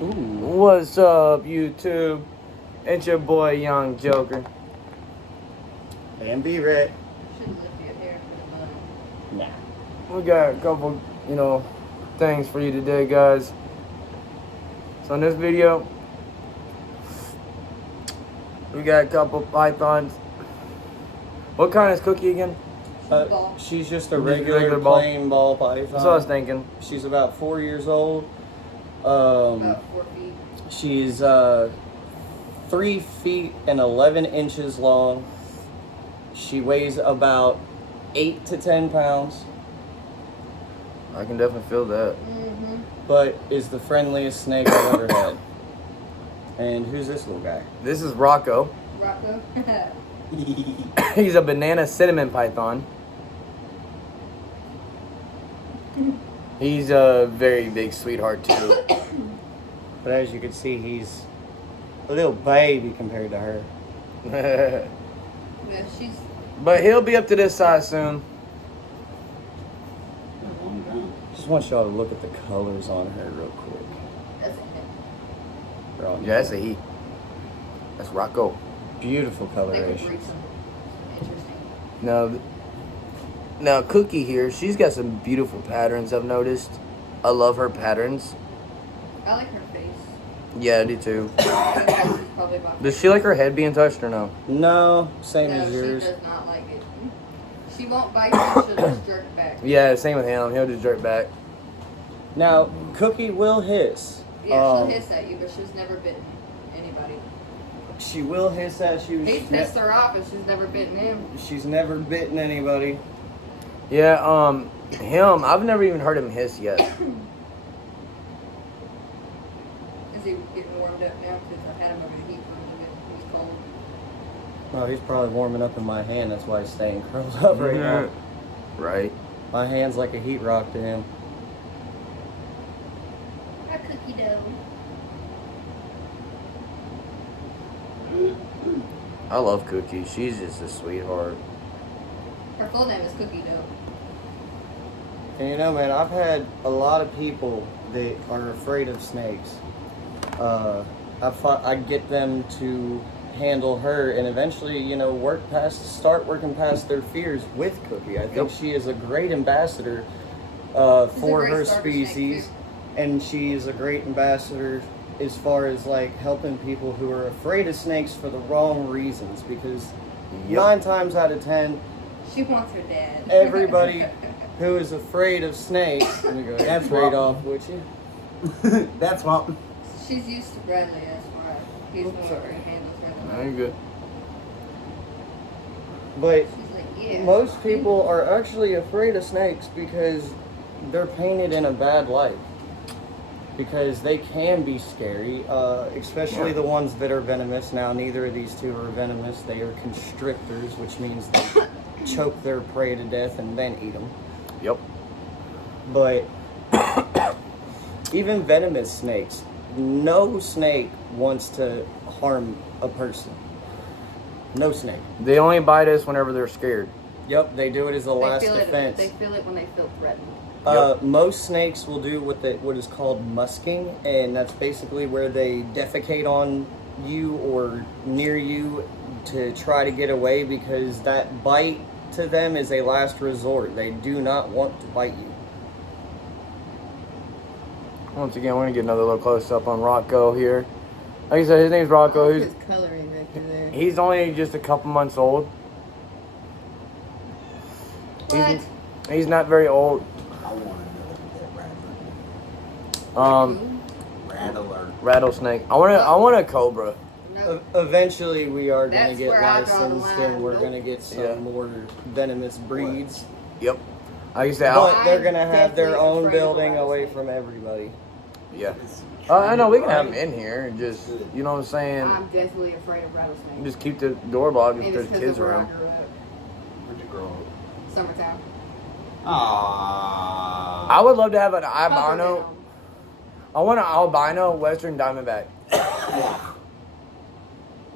Ooh. What's up, YouTube? It's your boy, Young Joker. And be red. Shouldn't lift your hair for the bun. Nah. We got a couple, things for you today, guys. So in this video, we got a couple pythons. What kind is Cookie again? Ball. She's just a Just regular ball. plain ball python. That's what I was thinking. She's about 4 years old. About 4 feet. She's 3 feet and 11 inches long. She weighs about 8 to 10 pounds, I can definitely feel that. Mm-hmm. but is the friendliest snake I've ever had. And who's this little guy? This is Rocco. Rocco. He's a banana cinnamon python. He's a very big sweetheart too. But as you can see, he's a little baby compared to her. Yeah, she's But he'll be up to this size soon. Just want y'all to look at the colors on her real quick. that's it. They're all Yeah, that's a he. That's Rocco. beautiful They could breed coloration. some interesting. Now Cookie here, she's got some beautiful patterns I've noticed. I love her patterns. I like her face. Yeah, I do too. Her face is probably my Does she like her head being touched or no? No, same No, as she yours. does not like it. She won't bite you, she'll just jerk back. Yeah, same with him. He'll just jerk back. Now, Cookie will hiss. Yeah, she'll Um, hiss at you, but she's never bitten anybody. She will hiss at you. He's pissed her off and she's never bitten him. She's never bitten anybody. Yeah, him, I've never even heard him hiss yet. Is he getting warmed up now? Because I've had him over the heat for a little bit. He's cold. Oh, he's probably warming up in my hand. That's why he's staying curled up right now. Right. My hand's like a heat rock to him. Hi, Cookie Dough. I love Cookie. She's just a sweetheart. Her full name is Cookie Dough. And you know, man, I've had a lot of people that are afraid of snakes. I get them to handle her and eventually, start working past their fears with Cookie. I think Yep. she is a great ambassador for great her starter snake, species, too. and she is a great ambassador as far as like helping people who are afraid of snakes for the wrong reasons. Because Yep. 9 times out of 10, She wants her dad. everybody who is afraid of snakes, let me go That's straight wrong. off with you. That's what. She's used to Bradley, that's why. He's Oops, more sorry. handles her than Very good. But She's like, yeah. most people are actually afraid of snakes because they're painted in a bad light. Because they can be scary, especially Yeah. the ones that are venomous. Now, neither of these two are venomous. They are constrictors, which means they choke their prey to death and then eat them. Yep. But even venomous snakes, no snake wants to harm a person. No snake. They only bite us whenever they're scared. Yep, they do it as a They last feel defense. They feel it when they feel threatened. Most snakes will do what is called musking, and that's basically where they defecate on you or near you to try to get away, because that bite to them is a last resort. They do not want to bite you. Once again, we're gonna get another little close up on Rocco here. Like I said, his name's Rocco. His coloring right there. He's only just a couple months old. What? He's not very old. I want another Rattler. Rattler. Rattlesnake. I want a cobra. No. Eventually, we are going to That's get where I draw the licensed, line. and we're Nope. going to get some Yeah. more venomous breeds. Yep. Like I said, But I'm they're going to have their definitely own afraid of a building away rattlesnake. from everybody. yeah. I know we can have him in here and just, you know what I'm saying? I'm definitely afraid of rattlesnakes. Just keep the door locked if And there's it's because kids of where I around. grew up. Where'd you grow up? Summertown. Aww. I would love to have an albino. Cover I want an albino Western Diamondback.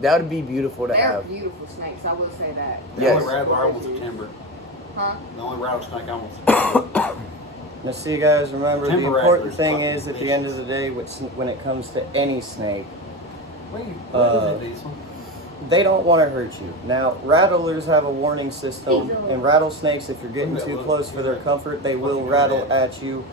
That would be beautiful to They're have. beautiful snakes, I will say that. The Yes. only rattler I want is timber. Huh? The only rattlesnake I want is timber. Now, see, guys, remember the Timber important rattlers thing fucking is at the bitch. end of the day, when it comes to any snake, Wait, Uh, what is it, Diesel? they don't want to hurt you. Now, rattlers have a warning system, and rattlesnakes, if you're getting too close for their comfort, they will rattle at you.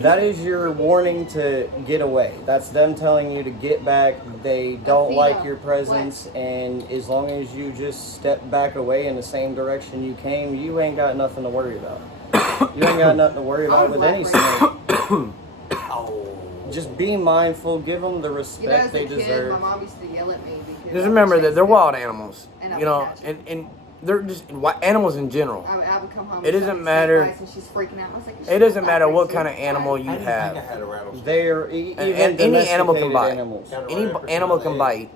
That is your warning to get away. That's them telling you to get back. They don't like your presence, and as long as you just step back away in the same direction you came, you ain't got nothing to worry about. You ain't got nothing to worry about with any snake. Oh. Just be mindful. Give them the You know, respect as a they kid, deserve. my mom used to yell at me because Just I remember would that they're chase wild them. animals. And I You would know, catch it. and they're just animals in general. I would come home. It and doesn't show matter- snake bites and she's freaking out. I was like, It doesn't "Shut matter up, what Rachel." kind of animal you I didn't think I have. had a rattlesnake. They're And any animal can bite. Animals. Got it Any right after animal my can leg. bite.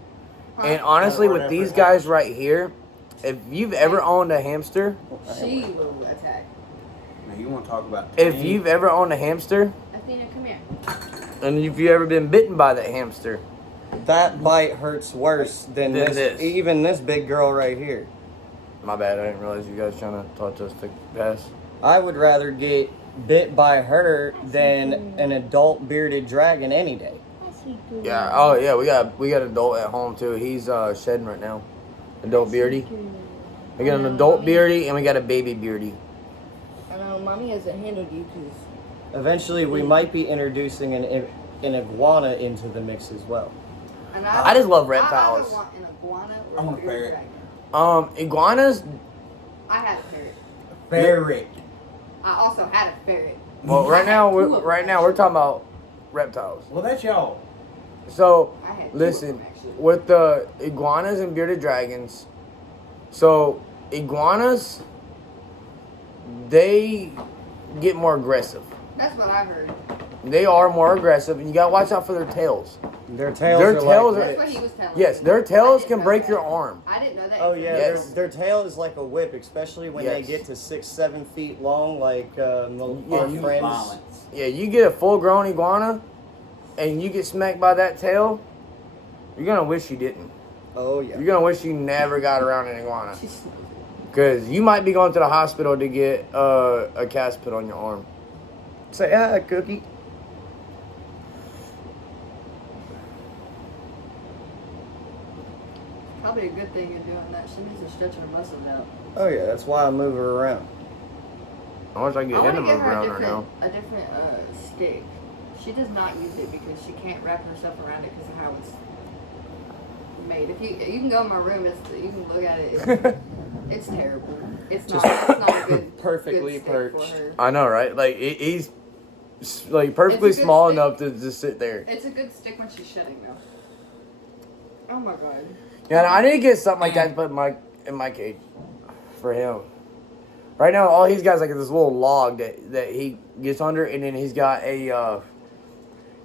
Huh? And honestly, Right with after these it guys right here, if you've ever owned a hamster, She will attack. Now, you want to talk about if tame? you've ever owned a hamster, Athena, come here. and if you've ever been bitten by that hamster, That bite hurts worse than Than this. this. Even this big girl right here. my bad, I didn't realize you guys trying to touch us to pass. I would rather get bit by her than an adult bearded dragon any day. Yeah. Oh yeah, we got adult at home too. He's shedding right now. Adult beardy. We got an adult beardy and we got a baby beardy. I know, mommy hasn't handled you because Eventually, we might be introducing an iguana into the mix as well. I just love reptiles. I want an iguana or I want a bearded ferret. dragon. Iguanas. I had a ferret. Ferret. I also had a ferret. Well, right now Two of them, we're talking about reptiles. Well, that's y'all. So I had two of listen, them, actually. with the iguanas and bearded dragons, so iguanas, they get more aggressive. That's what I heard. They are more aggressive, and you gotta watch out for their tails. Their tails Their are tails like are- That's what he was telling Yes, me. their I tails didn't can know break that. your arm. I didn't know that. Oh yeah, Yes. their tail is like a whip, especially when they Yes. get to 6-7 feet long, like Yeah, our you friends. Violence. Yeah, you get a full-grown iguana, and you get smacked by that tail, you're gonna wish you didn't. Oh yeah. You're gonna wish you never got around an iguana, She smells it. because you might be going to the hospital to get a cast put on your arm. Say hi, Cookie. Probably a good thing you're doing that. She needs to stretch her muscles out. Oh yeah, that's why I move her around. I wish I could get I him want to to move get her around right now. a different stick. She does not use it because she can't wrap herself around it because of how it's made. If you can go in my room, you can look at it. It's terrible. It's not a good perfectly good stick perched. for her. I know, right? Like he's like perfectly It's a good small stick. enough to just sit there. It's a good stick when she's shedding though. Oh my god. Yeah, I need to get something like that to put in my cage for him. Right now, all he's got is like this little log that he gets under, and then he's got it's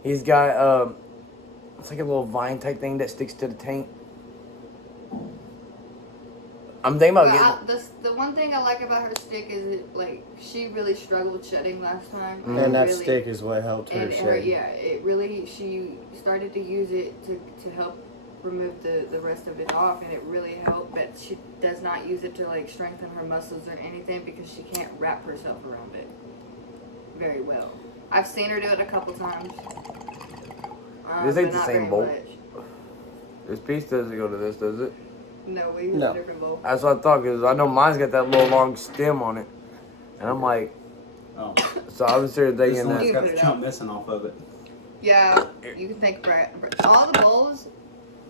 like a little vine type thing that sticks to the tank. I'm thinking about getting. The one thing I like about her stick is she really struggled shedding last time. Mhm. And that really- stick is what helped her And shed. she started to use it to help remove the rest of it off, and it really helped, but she does not use it to like strengthen her muscles or anything because she can't wrap herself around it very well. I've seen her do it a couple times. This but ain't the not same very bolt. much. This piece doesn't go to this, does it? No, we use No. a different bolt. That's what I thought, because I know mine's got that little long stem on it, and I'm like, Oh, so I was here this thinking one's that. got the chunk missing off of it. Yeah, you can thank Brad. All the bowls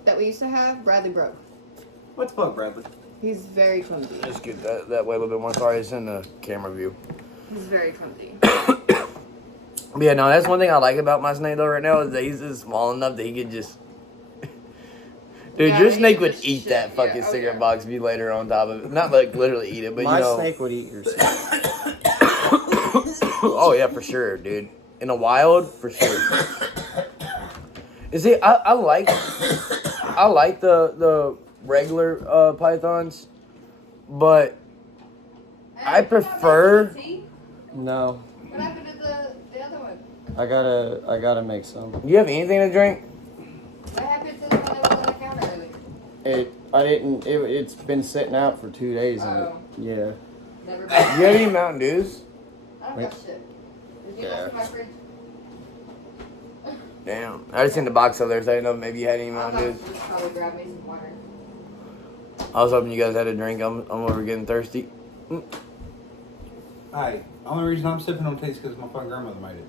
that we used to have, Bradley broke. What the fuck, Bradley? He's very clumsy. Just get that way a little bit more. Sorry, it's in the camera view. He's very clumsy. But yeah, no, that's one thing I like about my snake though right now is that he's just small enough that he could just. Dude, Yeah, your he snake could would just eat shit. that fucking Yeah, oh, cigarette yeah. box if you laid her on top of it. Not like literally eat it, but My you know. snake would eat your snake. Oh yeah, for sure, dude. In the wild, for sure. You see, I like the regular pythons, but I prefer. No, What happened to the other one? I gotta make some. Do you have anything to drink? What happened to the one that was on the counter earlier? It's been sitting out for 2 days and Oh. yeah. Never Do you have any Mountain Dews? I don't Wait. got shit. You Yeah. look in my fridge. Damn. I just seen the box over there, so I didn't know if maybe you had any I Mountain thought you Dews. just probably grab me some water. I was hoping you guys had a drink. I'm over getting thirsty. Hey, only reason I'm sipping on tea is because my fucking grandmother made it.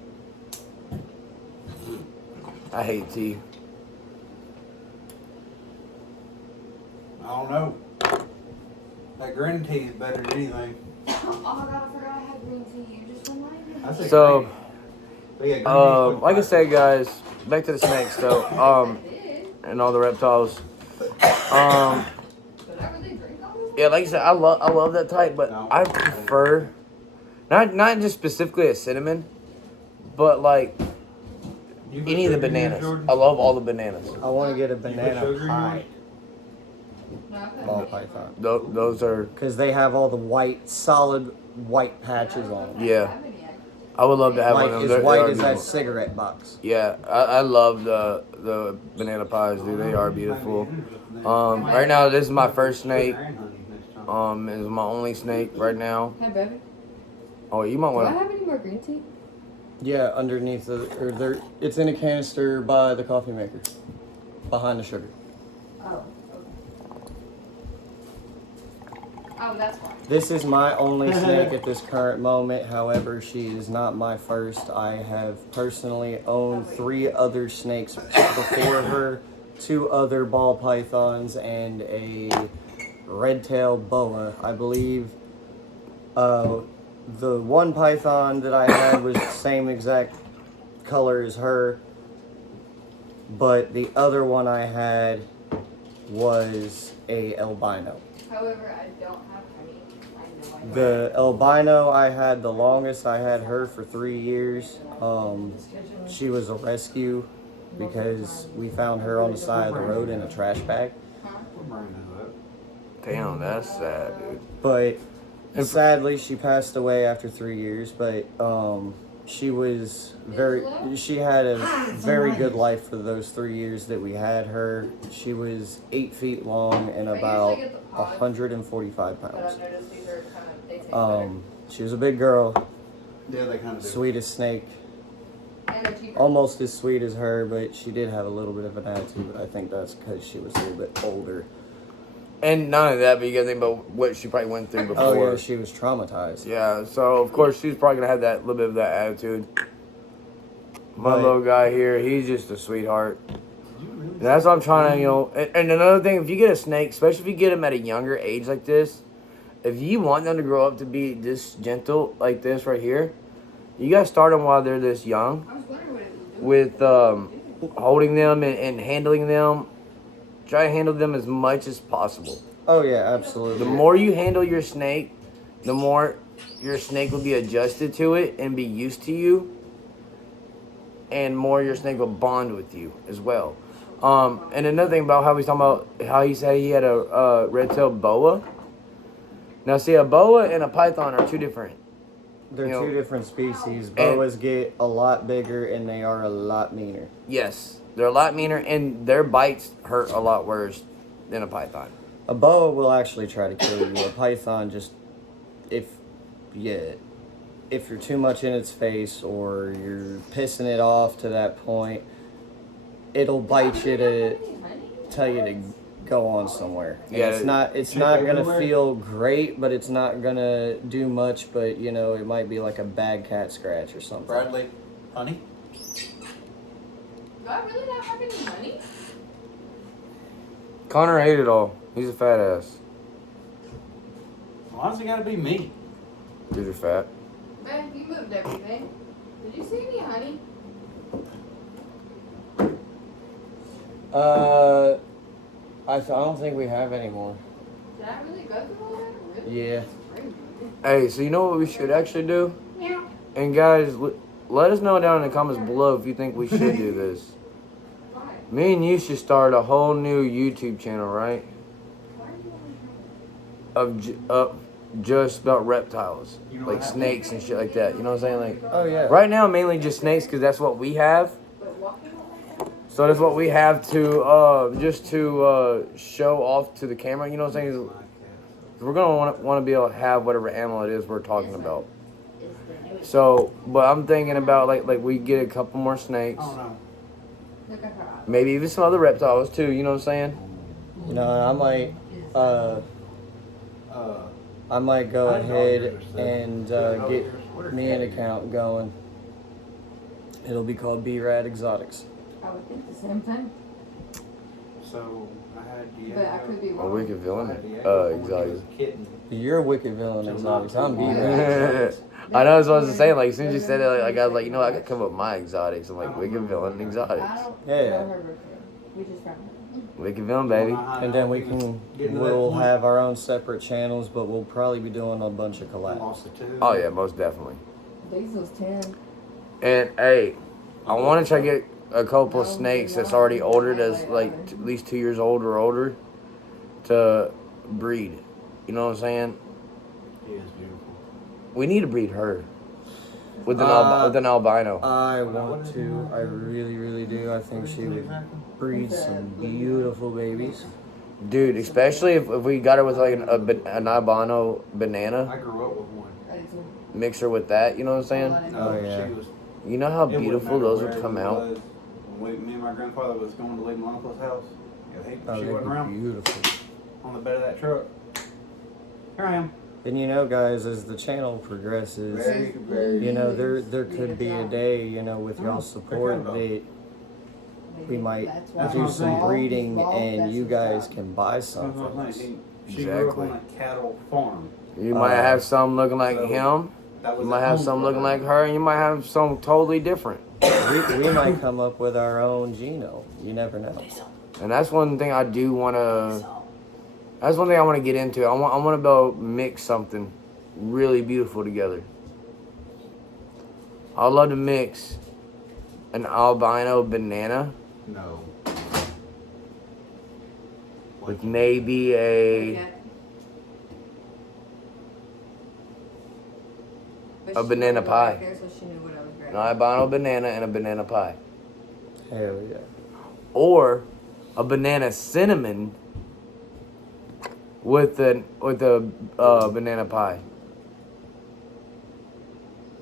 I hate tea. I don't know. That green tea is better than anything. Oh my god, I forgot I had green tea. You just reminded me. I say So, green. But yeah, green tea's quick like I fire. said, guys, back to the snakes, though, I did, and all the reptiles. but I really drink all this. Yeah, like I said, I love that type, but No. I prefer not just specifically a cinnamon, but like You put any of the sugar in yours, bananas. Jordan? I love all the bananas. I want to get a put banana sugar in pie yours? No, I put ball meat. python Those are, because they have all the white, solid white patches on them. Yeah. I would love to have Like one of as them. white They're as that beautiful. cigarette box. Yeah, I love the banana pies, dude. They are beautiful. Right now, this is my first snake. This is my only snake right now. Hey, baby. Oh, you might Do I want to. have any more green tea? Yeah, underneath it's in a canister by the coffee maker, behind the sugar. Oh, okay. Oh, that's fine. This is my only snake at this current moment. However, she is not my first. I have personally owned 3 other snakes before her, 2 other ball pythons, and a red-tailed boa. I believe the one python that I had was the same exact color as her, but the other one I had was a albino. However, I don't have honey. I know I The albino I had the longest. I had her for 3 years. She was a rescue because we found her on the side of the road in a trash bag. Damn, that's sad, dude. But sadly, she passed away after 3 years. But she was she had a very good life for those 3 years that we had her. She was 8 feet long and about 145 But pounds. I've noticed these are kind of, they taste better. She was a big girl, Yeah, they kind of do. sweetest snake. And they're cheaper. Almost as sweet as her, but she did have a little bit of an attitude. But I think that's because she was a little bit older. And not only that, but you gotta think about what she probably went through before. Oh yeah, she was traumatized. Yeah, so of course she's probably gonna have that little bit of that attitude. My But- little guy here, he's just a sweetheart. And that's what I'm trying to, and another thing, if you get a snake, especially if you get them at a younger age like this, if you want them to grow up to be this gentle like this right here, you gotta start them while they're this young I was wondering what it was doing. with holding them and handling them. Try to handle them as much as possible. Oh yeah, absolutely. The more you handle your snake, the more your snake will be adjusted to it and be used to you, and more your snake will bond with you as well. And another thing about how he's talking about how he said he had a red-tailed boa. Now, see, a boa and a python are 2 different. They're you know, 2 different species. Boas get a lot bigger and they are a lot meaner. Yes, they're a lot meaner, and their bites hurt a lot worse than a python. A boa will actually try to kill you. A python just, if you're too much in its face or you're pissing it off to that point, it'll bite you to tell you to go on somewhere. And Yeah, it's not gonna feel great, but it's not gonna do much. But it might be like a bad cat scratch or something. Bradley, honey. Do I really not have any money? Connor ate it all. He's a fat ass. Why's it gotta be me? Dude, are fat. Man, you moved everything. Did you see any honey? I don't think we have any more. Did I really go through all that? Really? Yeah. Hey, so you know what we should actually do? Yeah. And guys, let us know down in the comments below if you think we should do this. Why? Me and you should start a whole new YouTube channel, right? Why are you on Of just about reptiles, You know like what happened? snakes and shit like that. You know what I'm saying? Like Oh yeah. right now, mainly just snakes because that's what we have. But walking on that? So that's what we have to just to show off to the camera. You know what I'm saying? We're gonna want to be able to have whatever animal it is we're talking about. So, but I'm thinking about like we get a couple more snakes, I don't know. Look at her eyes. maybe even some other reptiles too. You know what I'm saying? You know, I might go I didn't know ahead yours was and seven. get me an account going. It'll be called B-Rad Exotics. I would think the same thing. So I had Diego. But I could be A wrong. wicked I had villain. Diego when he Exotic. was a kitten. You're Wicked Villain So Exotics. not I'm too long. B-Rad Exotics. I know that's what I was saying. Like as soon as you said it, like I was like, you know, I could come up with my exotics. I'm like wicked villain exotics. I don't Yeah. know her before. We just found her. Wicked villain, baby. And then we'll have our own separate channels, but we'll probably be doing a bunch of collabs. Lost the two. Oh yeah, most definitely. Diesel's 10. And hey, I want to try to get a couple of snakes that's already older, that's like at least 2 years old or older, to breed. You know what I'm saying? He is beautiful. We need to breed her with Uh, an albino. I want to. I really, really do. I think she would breed some beautiful babies. Dude, especially if we got her with like an albino banana, I grew up with one. I did too. mix her with that. You know what I'm saying? No, Oh, yeah. she was. You know how it wouldn't beautiful matter those where would come it out. was. When me and my grandfather was going to leave my uncle's house, yeah, Oh, she they'd wasn't be around beautiful. on the bed of that truck. Here I am. And you know, guys, as the channel progresses, Very, very. you know, there could be a day, you know, with Oh, y'all's support okay. that we might That's That's do what I'm some saying. breeding and you guys can buy some That's what from I'm us. saying. She grew up Exactly. on a cattle farm. You might have some looking like so him. That was You might at have home some for looking like her, and you might have some totally different. We might come up with our own genome. You never know. And that's one thing I do want to. That's one thing I want to get into. I want to be able to mix something really beautiful together. I'd love to mix an albino banana No. with maybe a Yeah. But A she banana was pie. right there, so she knew what I was grabbing. an albino banana and a banana pie, Hell yeah. or a banana cinnamon with a banana pie.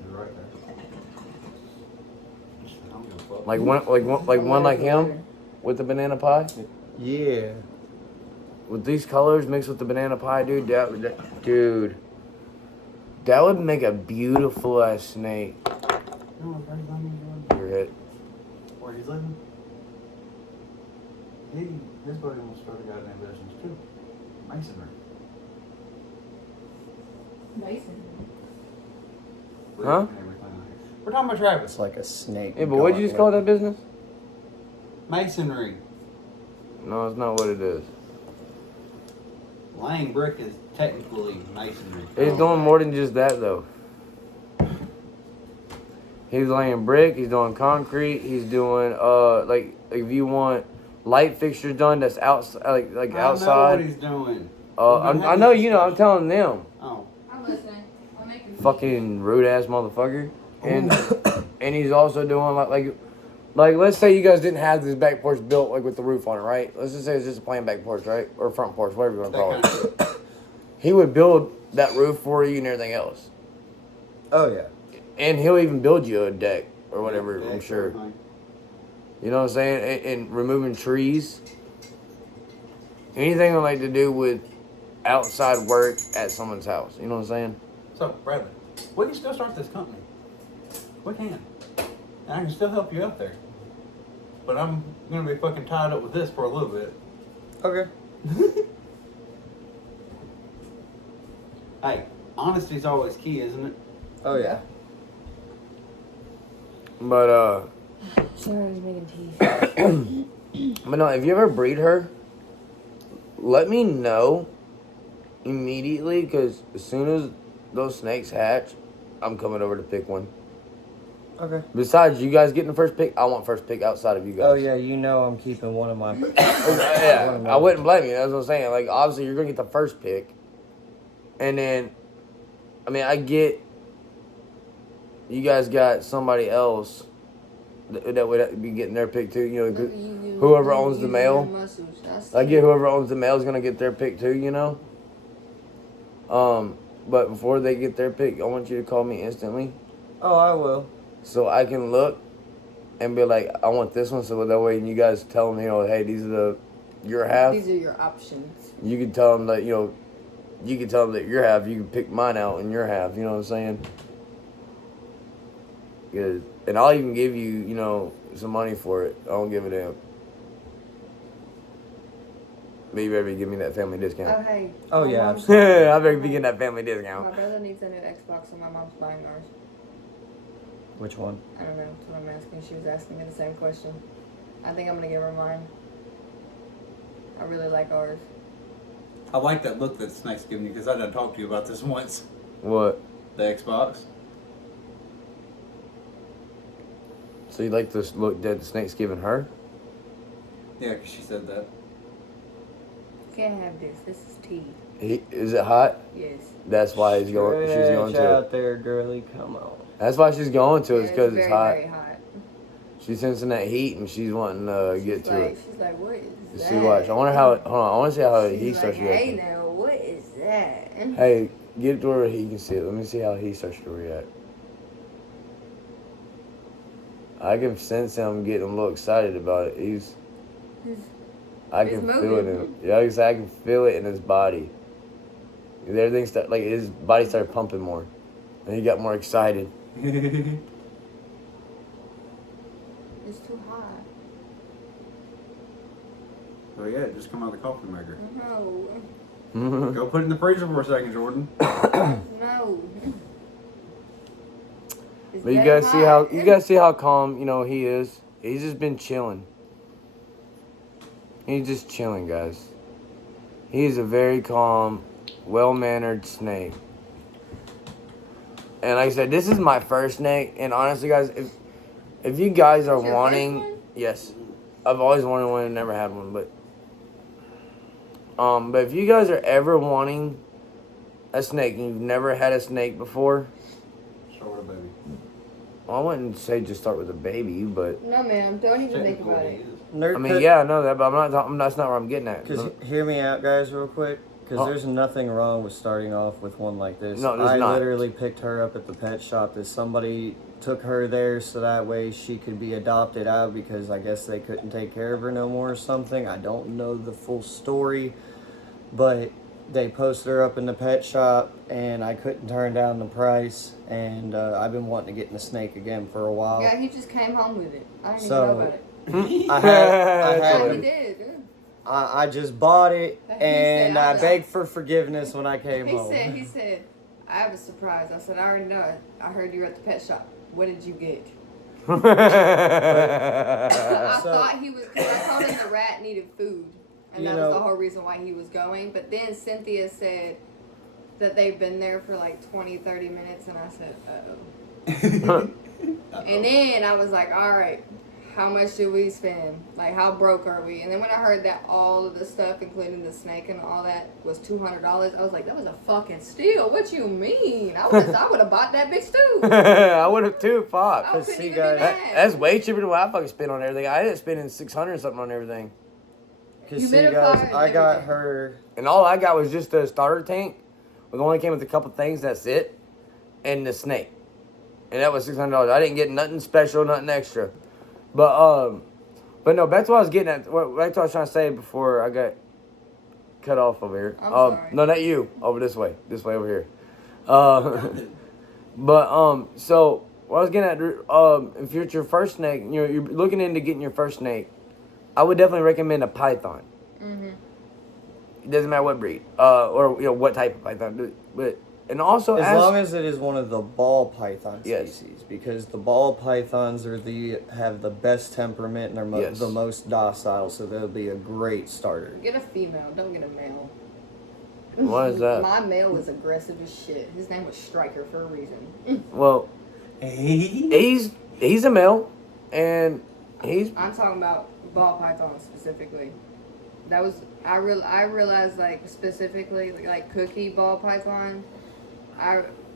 You're right there. I don't give a fuck. Like one like him with the banana pie. Yeah. With these colors mixed with the banana pie, dude, that would make a beautiful ass snake. You know what crazy thing is, Your head. where he's living? His buddy wants to start a goddamn business too. Masonry. Mason. Huh? And everything. We're talking about Travis. It's like a snake. Yeah, but what'd you just call that business? Masonry. No, it's not what it is. Laying brick is technically masonry. He's doing more than just that though. He's laying brick. He's doing concrete. He's doing like if you want light fixtures done, that's outside like I know outside. what he's doing. I know you know. I'm telling them. Oh. I'm listening. I'm making Fucking rude ass motherfucker. And and he's also doing like let's say you guys didn't have this back porch built like with the roof on it, right? Let's just say it's just a plain back porch, right? Or front porch, whatever you want to That call kind it. of shit. He would build that roof for you and everything else. Oh yeah. And he'll even build you a deck or whatever, Yeah, I'm sure. everything. You know what I'm saying? And removing trees. Anything like to do with outside work at someone's house. You know what I'm saying? So, Bradley, we can still start this company. We can. And I can still help you out there. But I'm going to be fucking tied up with this for a little bit. Okay. Hey, honesty's always key, isn't it? Oh yeah. But Sorry, I was making teeth. but no, if you ever breed her, let me know immediately, because as soon as those snakes hatch, I'm coming over to pick one. Okay. Besides, you guys getting the first pick, I want first pick outside of you guys. Oh yeah, you know I'm keeping one of my. Yeah, I wouldn't blame you. That's what I'm saying. Like, obviously, you're gonna get the first pick, and then, I mean, I get you guys got somebody else that would be getting their pick too. You know, whoever owns the male. I get whoever owns the male is gonna get their pick too. You know. But before they get their pick, I want you to call me instantly, Oh, I will. so I can look and be like, I want this one. So that way, you guys tell them, hey, these are your half. These are your options. You can tell them that you can tell them that your half. You can pick mine out and your half. You know what I'm saying? Because, and I'll even give you, some money for it. I don't give a damn. But you better give me that family discount. Oh, hey. Oh, my yeah, mom's- absolutely. I better be getting that family My discount. brother needs a new Xbox, and my mom's buying ours. Which one? I don't know. That's what I'm asking. She was asking me the same question. I think I'm gonna give her mine. I really like ours. I like that look that Snake's giving you because I done talked to you about this once. What? The Xbox. So you like this look that the snake's giving her? Yeah, because she said that. You can't have this. This is tea. Is it hot? Yes. That's why she's going Stretch to out it. there, girly. Come on. That's why she's going to it. It's Yeah, because it's very, hot. very hot. She's sensing that heat and she's wanting to get to it. She's like, what is You that? see, watch. I wonder how. Hold on. I want to see how She's he like, starts hey reacting. now, what is that? Hey, get it to where he can see it. Let me see how he starts to react. I can sense him getting a little excited about it. I He's can feel it. moving. Yeah, I can feel it in his body. Everything his body started pumping more, and he got more excited. It's too hot. Oh yeah, just come out of the coffee maker. No. Go put it in the freezer for a second, Jordan. No. It's But you very guys see how calm he is. He's just been chilling. He's just chilling, guys. He's a very calm, well-mannered snake. And like I said, this is my first snake. And honestly, guys, if you guys are Your wanting, first one? yes, I've always wanted one and never had one. But if you guys are ever wanting a snake and you've never had a snake before, Start with a baby. well, I wouldn't say just start with a baby, but No, ma'am. Don't even think Technically, about he it. is. Nerd I mean, yeah, I know that, but that's not where I'm getting at. Because hear me out, guys, real quick. Because Oh. there's nothing wrong with starting off with one like this. No, there's I not. literally picked her up at the pet shop. That somebody took her there so that way she could be adopted out because I guess they couldn't take care of her no more or something. I don't know the full story, but they posted her up in the pet shop and I couldn't turn down the price. And I've been wanting to get in the snake again for a while. Yeah, he just came home with it. I didn't So- even know about it. I had Yeah, to he did. I just bought it He and said, I begged for forgiveness when I came He home. said, I have a surprise. I said, I already know it. I heard you were at the pet shop. What did you get? I So- thought he was, because I told him the rat needed food. And You that was know- the whole reason why he was going. But then Cynthia said that they've been there for like 20, 30 minutes. And I said, uh-oh. And then I was like, all right, how much did we spend? Like, how broke are we? And then when I heard that all of the stuff, including the snake and all that, was $200, I was like, that was a fucking steal. What you mean? I would have bought that bitch too. I would have too. I Fuck. couldn't see, even guys, be mad. That's way cheaper than what I fucking spent on everything. I ended up spending $600 something on everything, Cause see, Humidifier guys, and I got everything. her. and all I got was just the starter tank. It only came with a couple things. That's it, and the snake, and that was $600. I didn't get nothing special, nothing extra. But no, back to what I was getting at. Back to what I was trying to say before I got cut off over here. I'm sorry. No, not you. Over this way over here. So what I was getting at, if you're your first snake, you're looking into getting your first snake, I would definitely recommend a python. Mm-hmm. It doesn't matter what breed, or what type of python, but and also As long as it is one of the ball python Yes. species, because the ball pythons have the best temperament and they're Yes. the most docile, so they'll be a great starter. Get a female, don't get a male. Why is that? My male was aggressive as shit. His name was Striker for a reason. well, he's a male, and he's I'm talking about ball python specifically. That was I realized like specifically like Cookie ball python.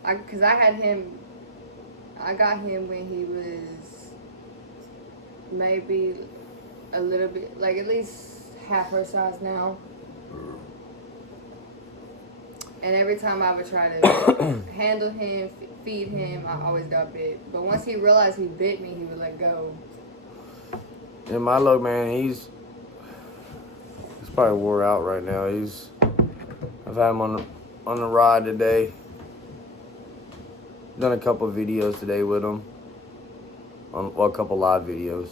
Because I got him when he was maybe a little bit, like at least half her size now. And every time I would try to handle him, feed him, I always got bit. But once he realized he bit me, he would let go. And my luck, man, he's probably wore out right now. I've had him on the ride today. Done a couple of videos today with him. A couple live videos.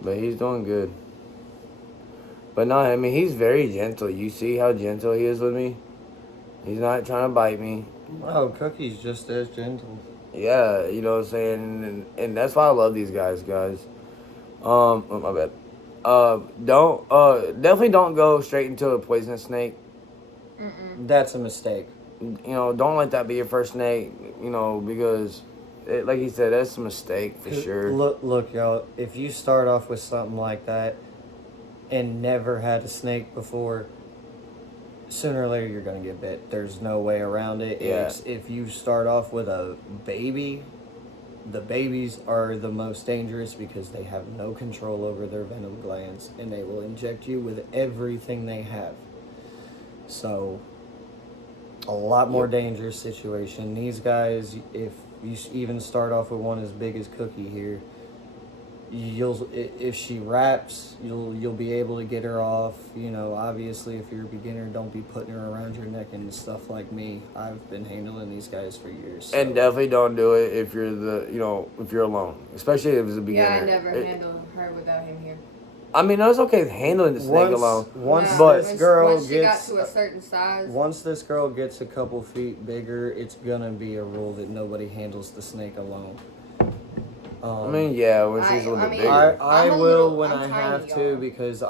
But he's doing good. But no, I mean, he's very gentle. You see how gentle he is with me? He's not trying to bite me. Oh, Cookie's just as gentle. Yeah, you know what I'm saying? And that's why I love these guys. Oh, my bad. Definitely don't go straight into a poisonous snake. That's a mistake. You know, don't let that be your first snake, you know, because, like he said, that's a mistake for sure. Look, y'all, if you start off with something like that and never had a snake before, sooner or later you're going to get bit. There's no way around it. Yeah. If you start off with a baby, the babies are the most dangerous because they have no control over their venom glands and they will inject you with everything they have. So, a lot more dangerous situation. These guys, if you even start off with one as big as Cookie here, if she wraps, you'll be able to get her off. You know, obviously, if you're a beginner, don't be putting her around your neck and stuff like me. I've been handling these guys for years. So. And definitely don't do it if you're if you're alone, especially if it's a beginner. Yeah, I never handle her without him here. I mean, it's okay handling the snake alone. Once but this girl once she got gets to a certain size. Once this girl gets a couple feet bigger, it's gonna be a rule that nobody handles the snake alone. I mean, yeah, when she's a little bit bigger. I I'm a will little- when I'm I have tiny, to y'all. because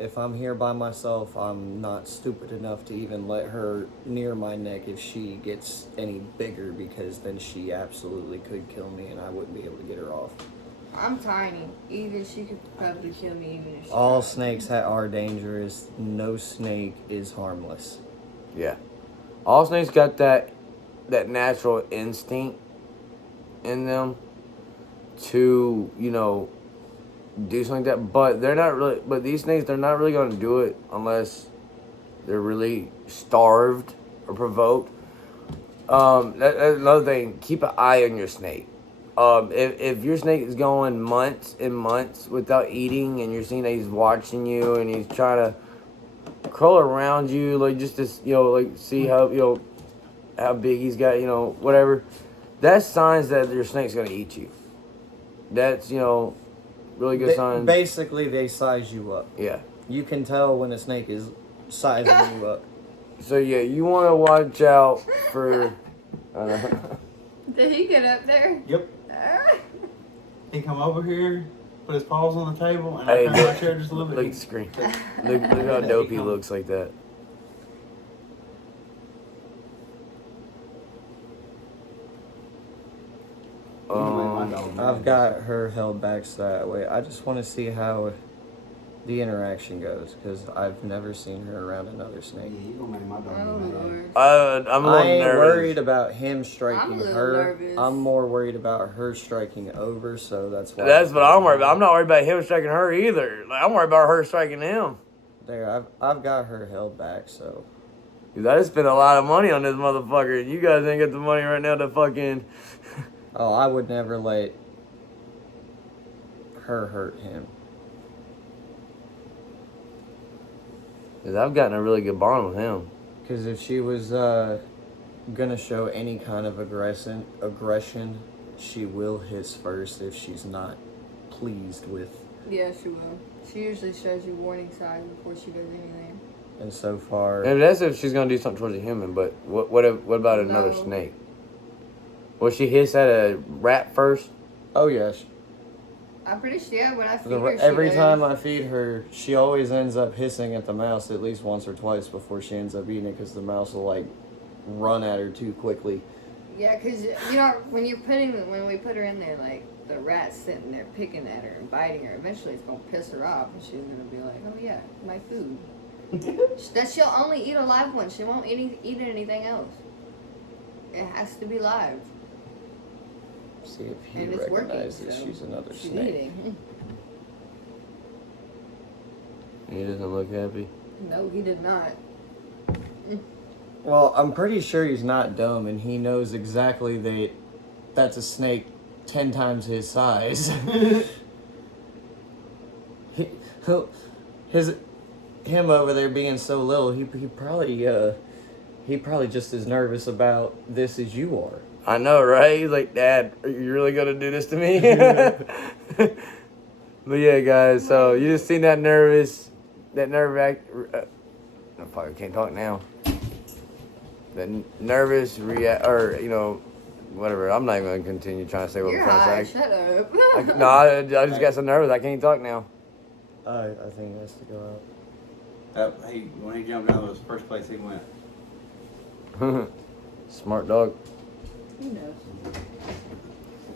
if I'm here by myself, I'm not stupid enough to even let her near my neck if she gets any bigger because then she absolutely could kill me and I wouldn't be able to get her off. I'm tiny. Even she could probably kill me even if she All tried. snakes are dangerous. No snake is harmless. Yeah. All snakes got that natural instinct in them to, you know, do something like that. But these snakes, they're not really going to do it unless they're really starved or provoked. That's another thing. Keep an eye on your snake. If your snake is going months and months without eating and you're seeing that he's watching you and he's trying to crawl around you, like just to, you know, like see how, you know, how big he's got, you know, whatever, that's signs that your snake's going to eat you. That's, you know, really good signs. Basically, they size you up. Yeah. You can tell when a snake is sizing you up. So, yeah, you want to watch out for... Did he get up there? Yep. He come over here, put his paws on the table, and Hey, I turned my chair just a little Look bit. at the screen. Look how dope he looks like that. I've got her held back so that way. I just want to see how the interaction goes because I've never seen her around another snake. Yeah, you gonna make my dog Oh, mad. Lord. I'm a I little ain't nervous. worried about him I'm striking a little her. nervous. I'm more worried about her striking over, so that's why. That's what I'm worried about. I'm not worried about him striking her either. Like, I'm worried about her striking him. There, I've got her held back, so. Cause I just spent a lot of money on this motherfucker. You guys ain't got the money right now to fucking... Oh, I would never let her hurt him. Cause I've gotten a really good bond with him. Because if she was gonna show any kind of aggression, she will hiss first if she's not pleased with. Yeah, she will. She usually shows you warning signs before she does anything. And so far, And that's if she's gonna do something towards a human. But what about another No. snake? Will she hiss at a rat first? oh yes, I'm pretty sure, yeah, when I feed her, she every does. time I feed her, she always ends up hissing at the mouse at least once or twice before she ends up eating it because the mouse will like run at her too quickly. Yeah, because, you know, when we put her in there, like, the rat's sitting there picking at her and biting her. Eventually it's going to piss her off and she's going to be like, oh yeah, my food. That she'll only eat a live one. She won't eat anything else. It has to be live. See if he And it's working, recognizes so she's another she's snake. eating. He doesn't look happy. No, he did not. Well, I'm pretty sure he's not dumb, and he knows exactly that that's a snake 10 times his size. he, he'll- him over there being so little, he probably just as nervous about this as you are. I know, right? He's like, Dad, are you really gonna do this to me? But yeah, guys. So you just seen that nervous, I can't talk now. That nervous or whatever. I'm not even gonna continue trying to say what You're I'm trying high. to say. Shut up. I just got so nervous. I can't talk now. I think he has to go out. When he jumped out, it was the first place he went. Smart dog. Who knows?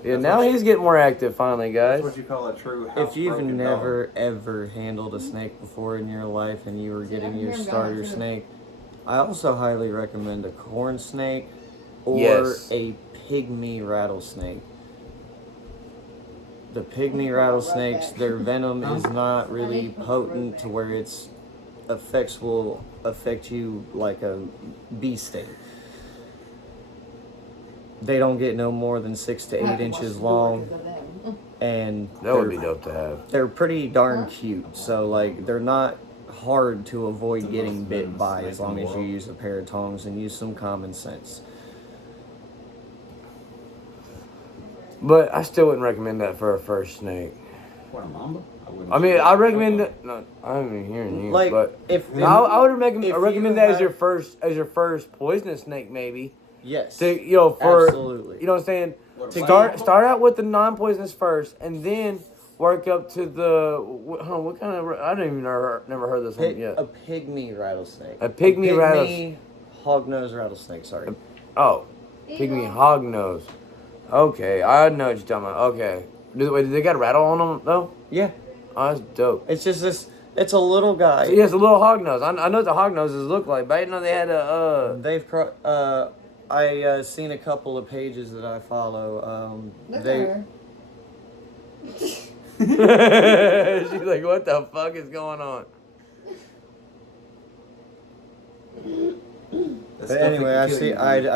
Yeah, now he's getting more active finally, guys. That's what you call a true If house you've broken never dog. ever handled a snake before in your life and you were getting your I've never starter gone through. snake, I also highly recommend a corn snake or Yes. a pygmy rattlesnake. The pygmy rattlesnakes, their venom is not really potent to where its effects will affect you like a bee sting. They don't get no more than 6 to 8 inches long, and That would be dope to have. they're pretty darn cute. So like they're not hard to avoid getting bit by as long as you use a pair of tongs and use some common sense. But I still wouldn't recommend that for a first snake. What, a mamba? I mean, I recommend that. No, I'm even hearing you. Like but if I would if recommend you that as have- your first poisonous snake, maybe. yes, To for absolutely. you know what I'm saying. What, Start out with the non-poisonous first, and then work up to the what kind of I don't even never heard this one yet. A pygmy rattlesnake. A pygmy pygmy hognose rattlesnake. Sorry. Oh, pygmy hognose. Okay, I know what you're talking about. Okay, wait, did they got a rattle on them though? Yeah, Oh, that's dope. it's just this. It's a little guy. So, yeah, it's a little hognose. I know what the hognoses look like, but I didn't know they had a. I seen a couple of pages that I follow. Look They at her. She's like, what the fuck is going on? But anyway, I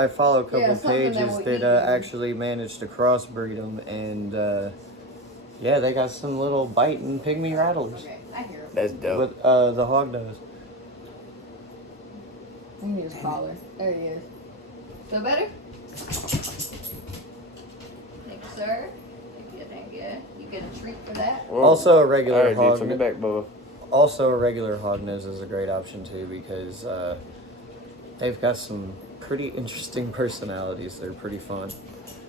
follow a couple Yeah, something that pages will that eat you. actually managed to crossbreed them, and yeah, they got some little biting pygmy rattlers Okay, I hear him. That's dope. with the hognose. You need his collar. There he is. Feel better? Thank you, sir. Thank you. You get a treat for that. Whoa. Also, a regular All right, dude, hog. took it back, Bubba. Also, a regular hognose is a great option too because they've got some pretty interesting personalities. They're pretty fun.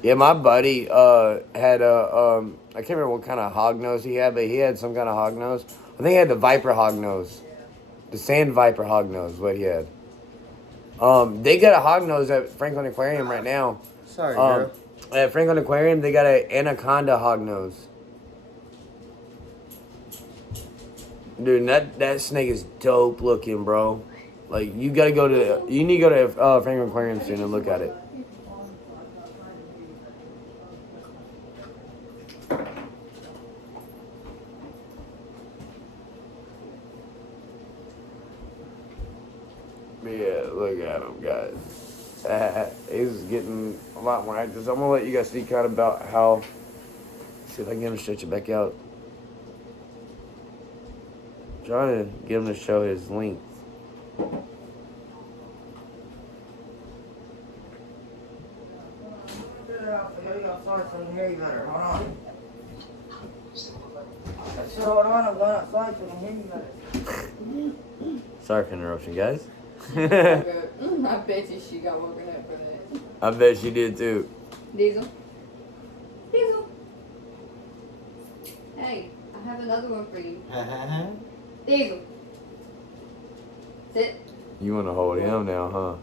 Yeah, my buddy had a I can't remember what kind of hognose he had, but he had some kind of hognose. I think he had the viper hognose, the sand viper hognose. Is what he had. They got a hognose at Franklin Aquarium right now. Sorry, girl. At Franklin Aquarium, they got an anaconda hognose. Dude, that snake is dope looking, bro. Like you need to go to Franklin Aquarium soon and look at it. Yeah, look at him, guys. He's getting a lot more active. So I'm gonna let you guys see kind of about how. See if I can get him to stretch it back out. Trying to get him to show his length. Sorry for the interruption, guys. I bet you she got woken up for that. I bet she did too. Diesel. Diesel. Hey, I have another one for you. Diesel. Sit. You want to hold him now,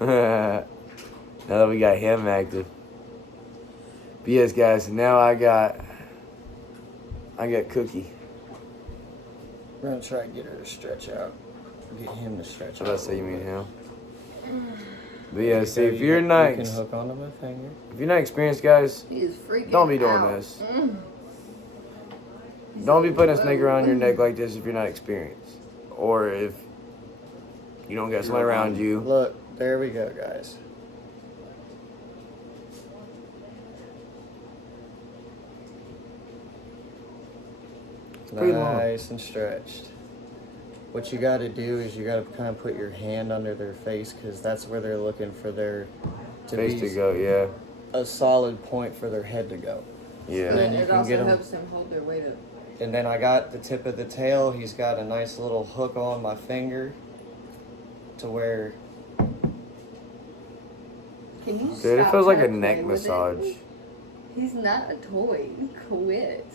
huh? Now that we got him active. But yes, guys, now I got Cookie. We're gonna try to get her to stretch out. Get him to stretch What out. did I say? You mean him? But yeah, see, if you're you not, can hook onto my finger. if you're not experienced, guys, He is freaking don't be doing out. this. Mm. Don't be putting a snake around your neck like this if you're not experienced, or if you don't got somebody around you. Look, There we go, guys. pretty long. Nice and stretched. What you got to do is you got to kind of put your hand under their face because that's where they're looking for their Face be to go, yeah. a solid point for their head to go. Yeah. And then you It can also get 'em- helps them hold their weight up. And then I got the tip of the tail. He's got a nice little hook on my finger to where Can you Dude, stop it feels like a trying to neck play with it? massage. He's not a toy. Quit.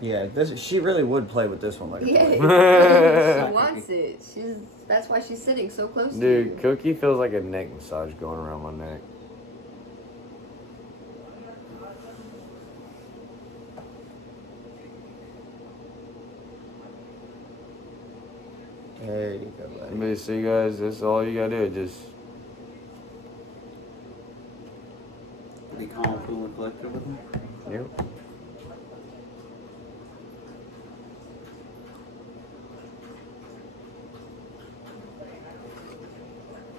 yeah, she really would play with this one like a toy. Yeah, she wants it. That's why she's sitting so close to Dude, you. Cookie feels like a neck massage going around my neck. There you go, buddy. But see, guys, that's all you gotta do. Just Be calm, cool, and collected with them. yep.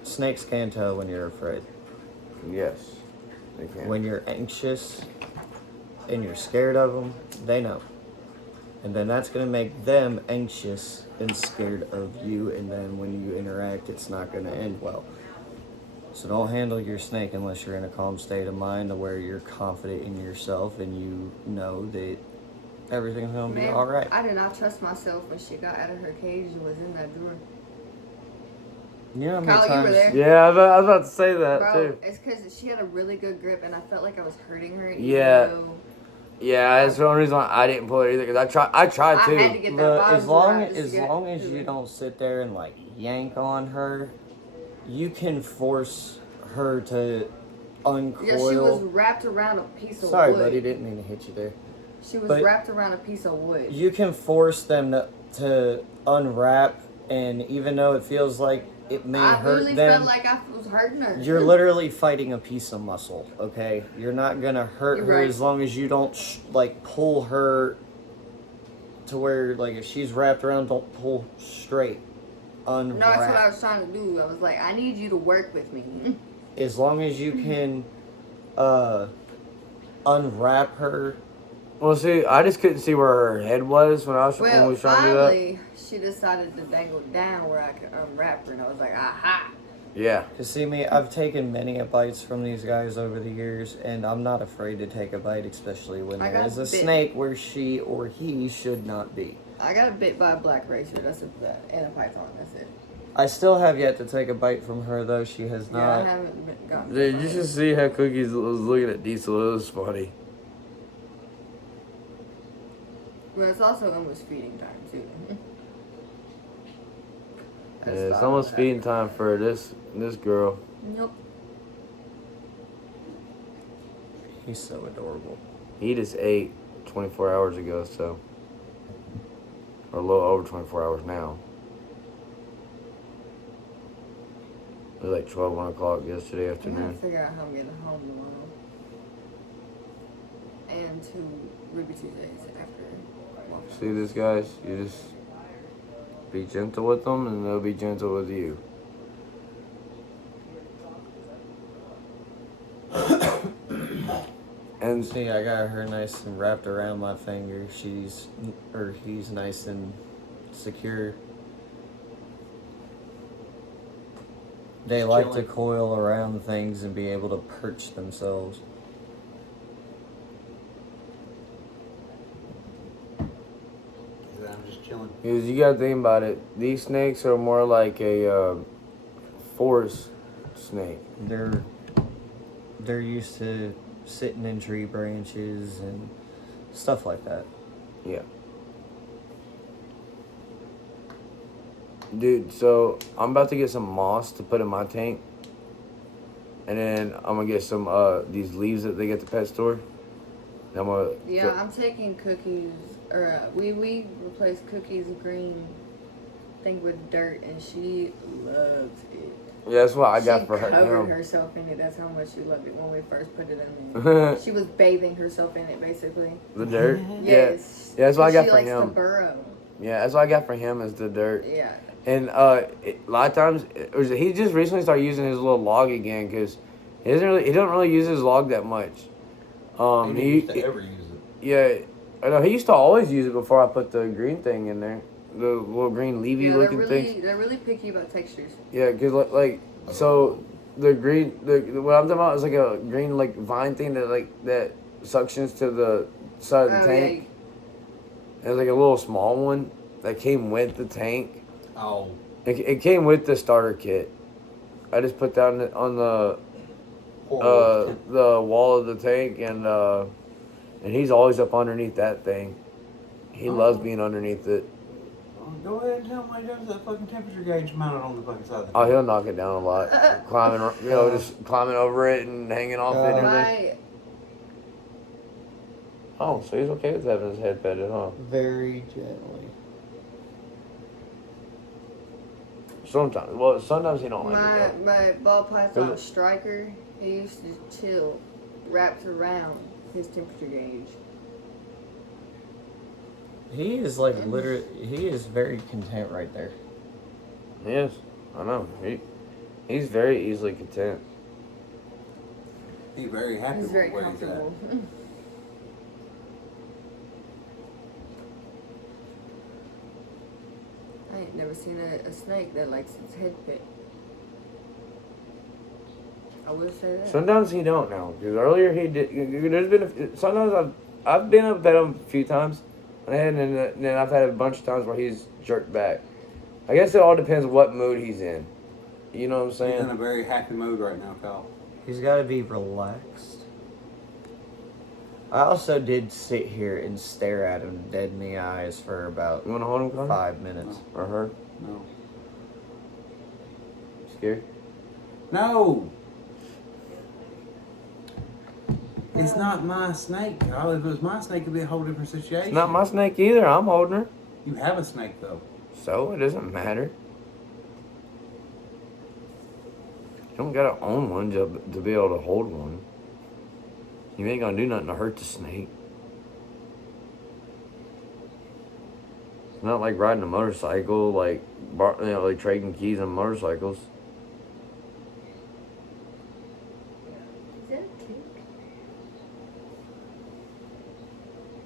Snakes can tell when you're afraid. Yes, they can. When you're anxious and you're scared of them, they know. And then that's going to make them anxious and scared of you. And then when you interact, it's not going to end well. So don't handle your snake unless you're in a calm state of mind to where you're confident in yourself and you know that everything's going to be Man, all right. I did not trust myself when she got out of her cage and was in that drawer. You know how many Kyle, you times... were there. Yeah, I was about to say that Bro, too. it's because she had a really good grip and I felt like I was hurting her. even Yeah. though Yeah, that's the only reason I didn't pull it either. Cause I tried I too. had to get that But bottom as long drawer out just to get as to you it. don't sit there and like yank on her, you can force her to uncoil. Yeah, she was wrapped around a piece of Sorry, wood. buddy, didn't mean to hit you there. She was but- wrapped around a piece of wood. You can force them to unwrap, and even though it feels like it may I hurt really them, felt like I was hurting her. you're literally fighting a piece of muscle. Okay, you're not gonna hurt You're her right. as long as you don't like pull her to where like if she's wrapped around, don't pull straight. Unwrap. No, that's what I was trying to do. I was like, I need you to work with me. As long as you can unwrap her. Well, see, I just couldn't see where her head was when when we Well, was trying to do that. finally, she decided to dangle down where I could unwrap her, and I was like, aha. Yeah. Cause see me, I've taken many a bites from these guys over the years, and I'm not afraid to take a bite, especially when I there got is a bit. snake where she or he should not be. I got bit by a black racer. And a python. That's it. I still have yet to take a bite from her, though she has Yeah, I not. haven't gotten. Dude, bit you by should it. see how Cookies was looking at Diesel. It was funny. Well, it's also almost feeding time too. I Yeah, just it's thought almost about feeding time for this girl. that. Nope. He's so adorable. He just ate 24 hours ago, so. Or a little over 24 hours now. It was like 12, 1 o'clock yesterday I'm gonna afternoon. figure out how I'm getting home tomorrow. And to Ruby Tuesdays after. Waffle. See this, guys? You just be gentle with them, and they'll be gentle with you. And See, I got her nice and wrapped around my finger. He's nice and secure. They like to chilling. coil around things and be able to perch themselves. I'm just chilling. because you gotta think about it, these snakes are more like a forest snake. They're used to sitting in tree branches and stuff like that. Yeah. Dude, so I'm about to get some moss to put in my tank. And then I'm gonna get some these leaves that they get at the pet store. And I'm gonna Yeah, I'm taking Cookies, or we replaced Cookies' green thing with dirt, and she loves it. yeah, that's what I got she for her. covered him. herself in it. That's how much she loved it when we first put it in there. She was bathing herself in it, basically. The dirt. Yes. Yeah, that's what I got she for likes him. to burrow. Yeah, that's what I got for him is the dirt. Yeah. And a lot of times, he just recently started using his little log again because he don't really use his log that much. He didn't used to ever use it. Yeah, I know he used to always use it before I put the green thing in there, the little green leafy Yeah, looking things. they're really picky about textures. Yeah, because like so the green what I'm talking about is like a green like vine thing that suctions to the side of the tank. It's like a little small one that came with the tank. Oh. It came with the starter kit. I just put that on the wall of the tank, and he's always up underneath that thing. He loves being underneath it. Go ahead and tell him why he does that fucking temperature gauge mounted on the fucking side of the Oh, he'll knock it down a lot. Climbing, just climbing over it and hanging off it and everything. Oh, so he's okay with having his head petted, huh? Very gently. Sometimes he don't like it. My ball python striker, he used to chill wrapped around his temperature gauge. He is like literally. He is very content right there. Yes, I know. He's very easily content. He's very happy He's with very where he's at. comfortable. I ain't never seen a snake that likes its head pet. I will say that. Sometimes he don't now. Because earlier he did. There's been sometimes I've been up at him a few times, and then I've had a bunch of times where he's jerked back. I guess it all depends what mood he's in. You know what I'm saying? He's in a very happy mood right now, Kyle. He's got to be relaxed. I also did sit here and stare at him dead in the eyes for about You want to hold him, Connor? 5 minutes. Or her? No. Scared? No! It's not my snake, Kyle. If it was my snake, it'd be a whole different situation. It's not my snake either. I'm holding her. You have a snake, though. So it doesn't matter. You don't gotta own one to be able to hold one. You ain't gonna do nothing to hurt the snake. It's not like riding a motorcycle, like like trading keys on motorcycles. Is that a tick?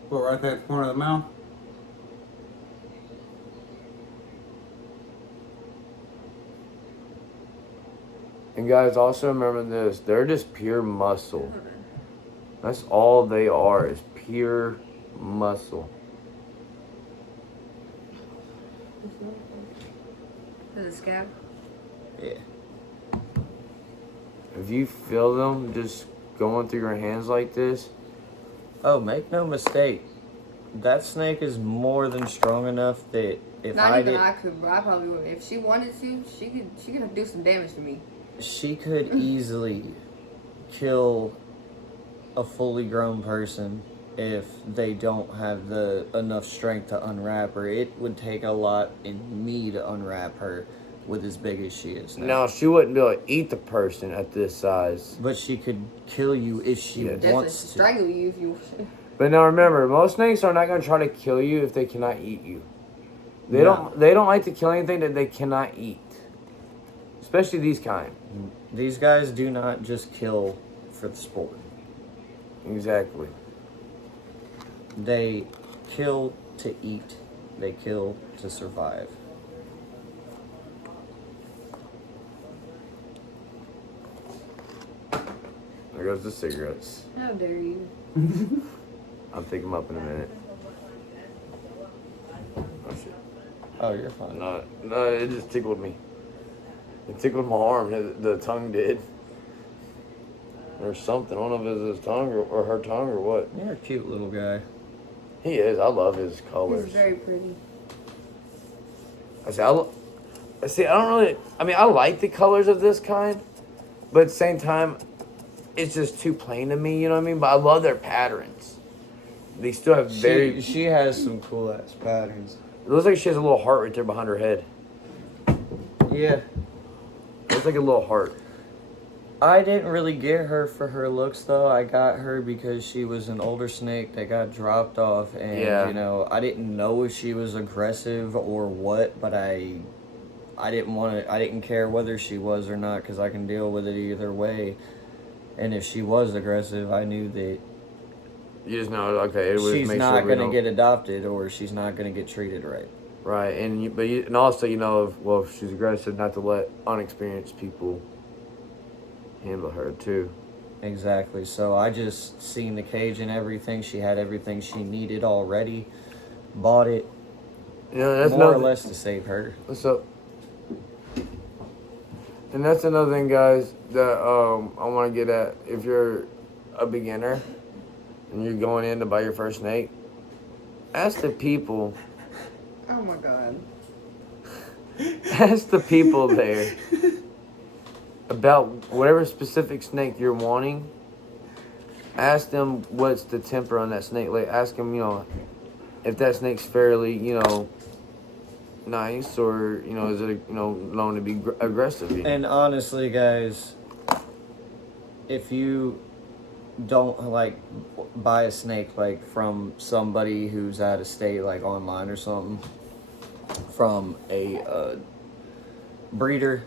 What, right there at the corner of the mouth? And guys, also remember this: they're just pure muscle. That's all they are, is pure muscle. Is it a scab? Yeah. If you feel them just going through your hands like this, Oh, make no mistake. That snake is more than strong enough that if Not I even did, I could, but I probably would. If she wanted to, she could do some damage to me. she could easily kill a fully grown person if they don't have the enough strength to unwrap her. It would take a lot in me to unwrap her with as big as she is now. no, she wouldn't be able to eat the person at this size. But she could kill you if she Yeah, Definitely wants to. strangle you if you. But now remember, most snakes are not going to try to kill you if they cannot eat you. They No. don't like to kill anything that they cannot eat. Especially these kind. These guys do not just kill for the sport. Exactly. They kill to eat. They kill to survive. There goes the cigarettes. How dare you? I'll pick them up in a minute. Oh shit. Oh, you're fine. No, it just tickled me. It tickled my arm. The tongue did. Or something. I don't know if it was his tongue or her tongue or what. You're a cute little guy. He is. I love his colors. He's very pretty. I don't really. I mean, I like the colors of this kind, but at the same time, it's just too plain to me. You know what I mean? But I love their patterns. They still have very. She has some cool ass patterns. It looks like she has a little heart right there behind her head. Yeah. It looks like a little heart. I didn't really get her for her looks though. I got her because she was an older snake that got dropped off, and Yeah. you know, I didn't know if she was aggressive or what, but I I didn't care whether she was or not because I can deal with it either way. And if she was aggressive, I knew that You just know, okay, it was she's make not sure we going to don't- get adopted or she's not going to get treated right. Right, and also if she's aggressive, not to let unexperienced people handle her too. Exactly. So I just seen the cage and everything. She had everything she needed already. Bought it You know, that's more or another. less to save her. So, and that's another thing, guys, that I want to get at. If you're a beginner and you're going in to buy your first snake, ask the people. Oh my god. Ask the people there about whatever specific snake you're wanting. Ask them what's the temper on that snake. Like, ask them, if that snake's fairly, nice, or is it known to be aggressive. And honestly, guys, if you don't like buy a snake like from somebody who's out of state, like online or something, from a breeder,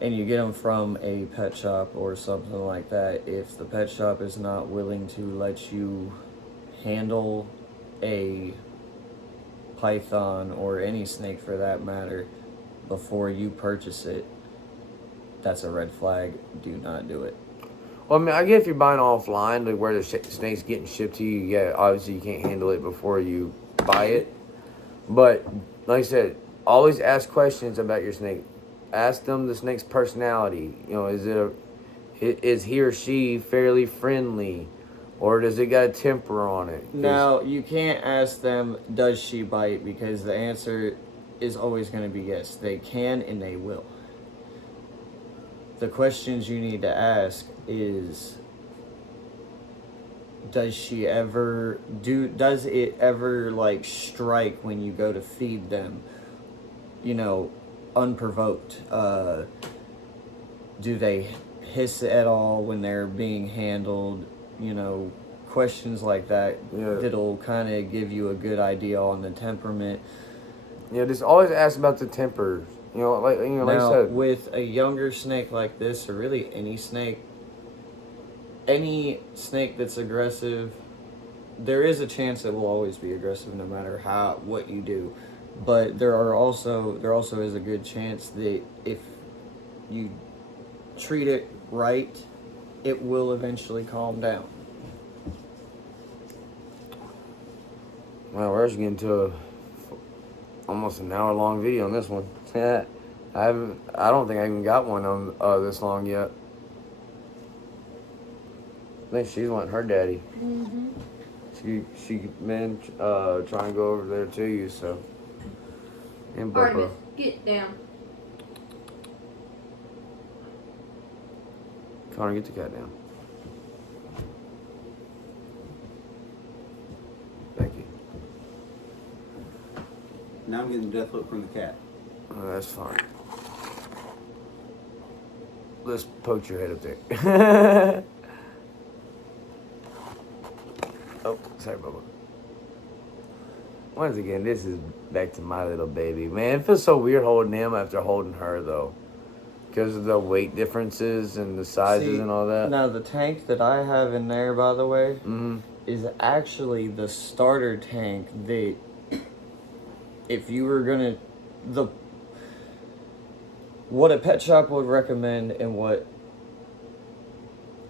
and you get them from a pet shop or something like that, if the pet shop is not willing to let you handle a python or any snake for that matter before you purchase it, that's a red flag. Do not do it. Well, I mean, I get if you're buying offline, like where the snake's getting shipped to you, yeah, obviously you can't handle it before you buy it. But like I said, always ask questions about your snake. Ask them the snake's personality. Is he or she fairly friendly, or does it got a temper on it? 'Cause- Now, you can't ask them, does she bite? Because the answer is always going to be yes. They can and they will. The questions you need to ask is, does it ever like strike when you go to feed them? Unprovoked. Do they hiss at all when they're being handled? Questions like that. Yeah. That'll kind of give you a good idea on the temperament. Just always ask about the tempers. Like I Now, said. with a younger snake like this, or really any snake that's aggressive, there is a chance it will always be aggressive no matter what you do. But there also is a good chance that if you treat it right, it will eventually calm down. Well, we're just getting to almost an hour-long video on this one. I don't think I even got one on this long yet. I think she's wanting her daddy. Mm-hmm. She been trying to go over there to you, so. And Bubba. Artemis, get down. Connor, get the cat down. Thank you. Now I'm getting the death look from the cat. Oh, that's fine. Let's poke your head up there. Oh, sorry, Bubba. Once again, this is back to my little baby. Man, it feels so weird holding him after holding her, though. Because of the weight differences and the sizes and all that. Now, the tank that I have in there, by the way, Mm-hmm. is actually the starter tank that, if you were gonna, what a pet shop would recommend and what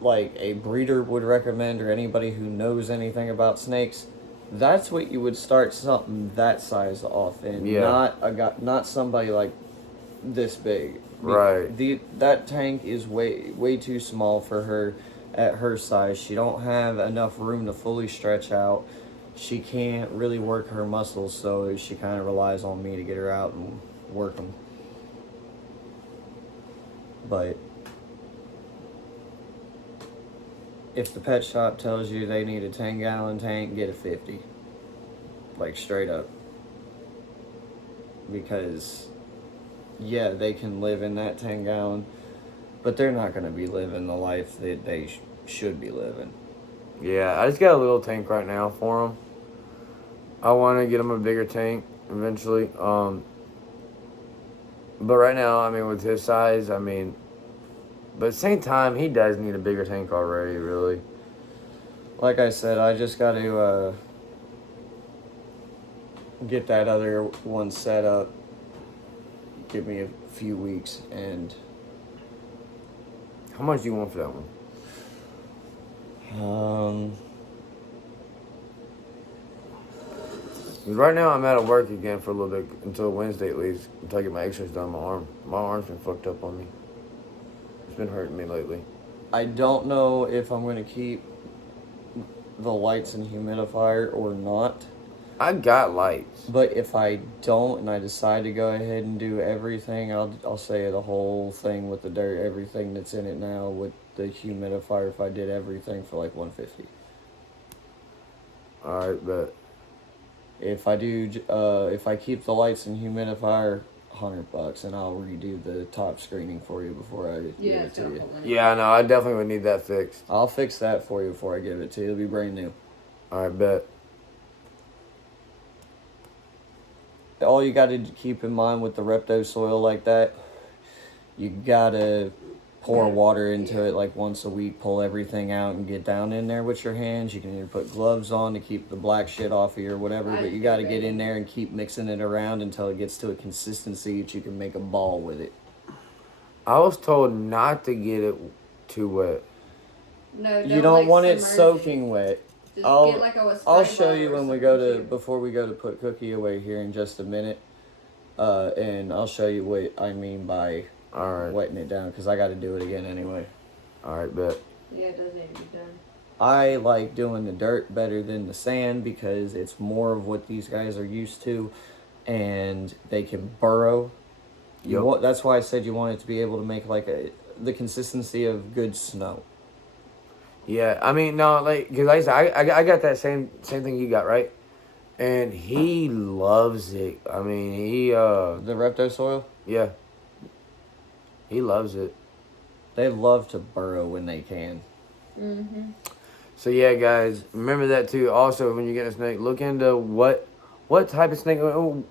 like a breeder would recommend, or anybody who knows anything about snakes, that's what you would start something that size off in. Yeah. Not somebody like this big. Right. That tank is way too small for her at her size. She don't have enough room to fully stretch out. She can't really work her muscles, so she kind of relies on me to get her out and work them. But if the pet shop tells you they need a 10-gallon tank, get a 50. Like, straight up. Because, yeah, they can live in that 10-gallon, but they're not going to be living the life that they should be living. Yeah, I just got a little tank right now for him. I want to get him a bigger tank eventually. But right now, I mean, with his size, I mean, but at the same time, he does need a bigger tank already, really. Like I said, I just got to get that other one set up. Give me a few weeks, and How much do you want for that one? 'Cause right now, I'm out of work again for a little bit until Wednesday at least, until I get my x-rays done on my arm. My arm's been fucked up on me. It's been hurting me lately. I don't know if I'm going to keep the lights and humidifier or not. I got lights. But if I don't and I decide to go ahead and do everything, I'll say the whole thing with the dirt, everything that's in it now with the humidifier. If I did everything for like $150. All right, but If I do, if I keep the lights and humidifier, $100, and I'll redo the top screening for you before I give Yeah, it it's to got a you. hole in it. yeah, I know. I definitely would need that fixed. I'll fix that for you before I give it to you. It'll be brand new. All right, bet. All you got to keep in mind with the Repto soil like that, you gotta pour water into it like once a week, pull everything out and get down in there with your hands. You can either put gloves on to keep the black shit off of you or whatever, but you got to get in there and keep mixing it around until it gets to a consistency that you can make a ball with it. I was told not to get it too wet. No, You don't like, want it submerge. soaking wet. Just I'll- get like a I'll spray show bottle you or when we go something to too. before we go to put Cookie away here in just a minute, and I'll show you what I mean by All right. wetting it down because I got to do it again anyway. All right, bet. Yeah, it does need to be done. I like doing the dirt better than the sand because it's more of what these guys are used to, and they can burrow. Yep. That's why I said you want it to be able to make like the consistency of good snow. Yeah, I mean, no, like, because like I said, I got that same thing you got, right? And he loves it. I mean, The Repto soil, yeah. He loves it. they love to burrow when they can. Mm-hmm. So yeah, guys, remember that too. Also, when you get a snake, look into what type of snake,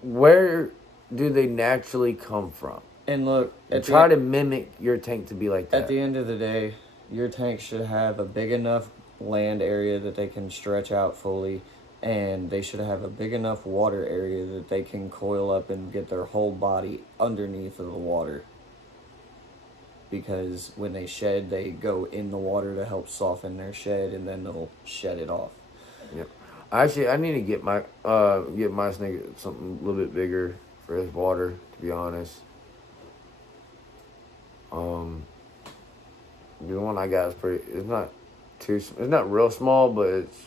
where do they naturally come from? And look, And try to mimic your tank to be like that. At the end of the day, your tank should have a big enough land area that they can stretch out fully, and they should have a big enough water area that they can coil up and get their whole body underneath of the water. Because when they shed, they go in the water to help soften their shed, and then they'll shed it off. Yep. Actually, I need to get my snake something a little bit bigger for his water. To be honest. The one I got is pretty. It's not real small, but it's